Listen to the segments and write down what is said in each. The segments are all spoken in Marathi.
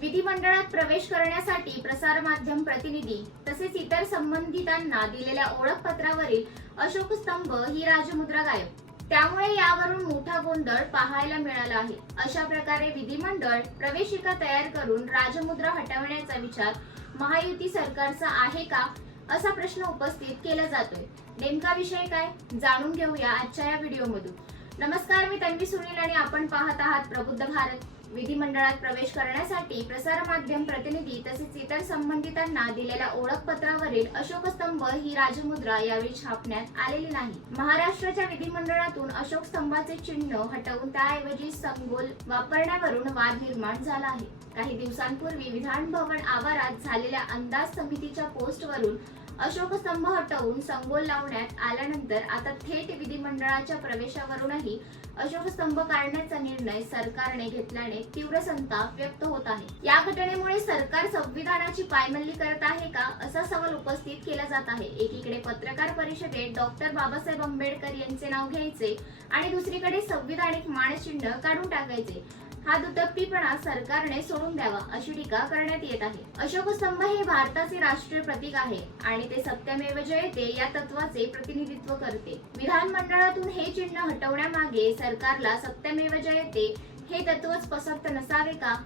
विधिमंडळात प्रवेश करण्यासाठी प्रसारमाध्यम प्रतिनिधी तसेच इतर संबंधितांना दिलेल्या ओळखपत्रावरील अशोक स्तंभ ही राजमुद्रा गायब. त्यामुळे यावरून मोठा गोंधळ पाहायला मिळाला आहे. अशा प्रकारे विधिमंडळ प्रवेशिका तयार करून राजमुद्रा हटवण्याचा विचार महायुती सरकारचा आहे का असा प्रश्न उपस्थित केला जातोय. नेमका विषय काय? जाणून घेऊया आजच्या या व्हिडिओमधून. नमस्कार मी तन्वी सुनील आणि आपण पाहत आहात प्रबुद्ध भारत. विधिमंडळात प्रवेश करण्यासाठी प्रसारमाध्यम प्रतिनिधी तसेच इतर संबंधितांना दिलेल्या ओळखपत्रावरील अशोक स्तंभ ही राजमुद्रा यावेळी छापण्यात आलेली नाही. महाराष्ट्राच्या विधिमंडळातून अशोक स्तंभाचे चिन्ह हटवून त्याऐवजी संगोल वापरण्यावरून वाद निर्माण झाला आहे. काही दिवसांपूर्वी विधान भवन आवारात झालेल्या अंदाज समितीच्या पोस्टवरून अशोक स्तंभ हटवून संगोल लावण्यात आल्यानंतर आता थेट विधिमंडळाच्या प्रवेशावरूनही अशोक स्तंभ काढण्याचा निर्णय सरकारने घेतल्याने तीव्र संताप व्यक्त होत आहे. या घटनेमुळे सरकार संविधानाची पायमल्ली करत आहे का असा सवाल उपस्थित केला जात आहे. एकीकडे पत्रकार परिषदेत डॉक्टर बाबासाहेब आंबेडकर यांचे नाव घ्यायचे आणि दुसरीकडे संविधानिक मानचिन्ह काढून टाकायचे. हा दुटप्पीपणा सरकारने सोडून द्यावा अशी टीका करण्यात येत आहे. अशोक स्तंभ हे भारताचे राष्ट्रीय प्रतीक आहे आणि ते सत्यमेव जयते या तत्वाचे प्रतिनिधित्व करते. विधानमंडळातून हे चिन्ह हटवण्यामागे सरकारला सत्यमेव जयते हे तत्वच पसंत नसावे का?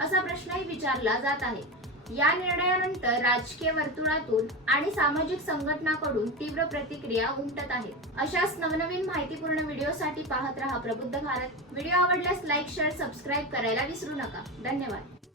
असा प्रश्नही विचारला जात आहे. या निर्णयानंतर राजकीय वर्तुळातून आणि सामाजिक संघटनाकडून तीव्र प्रतिक्रिया उमटत आहेत अशाच नवनवीन माहितीपूर्ण व्हिडिओसाठी पाहत रहा प्रबुद्ध भारत. व्हिडिओ आवडल्यास लाईक शेअर सबस्क्राईब करायला विसरू नका. धन्यवाद.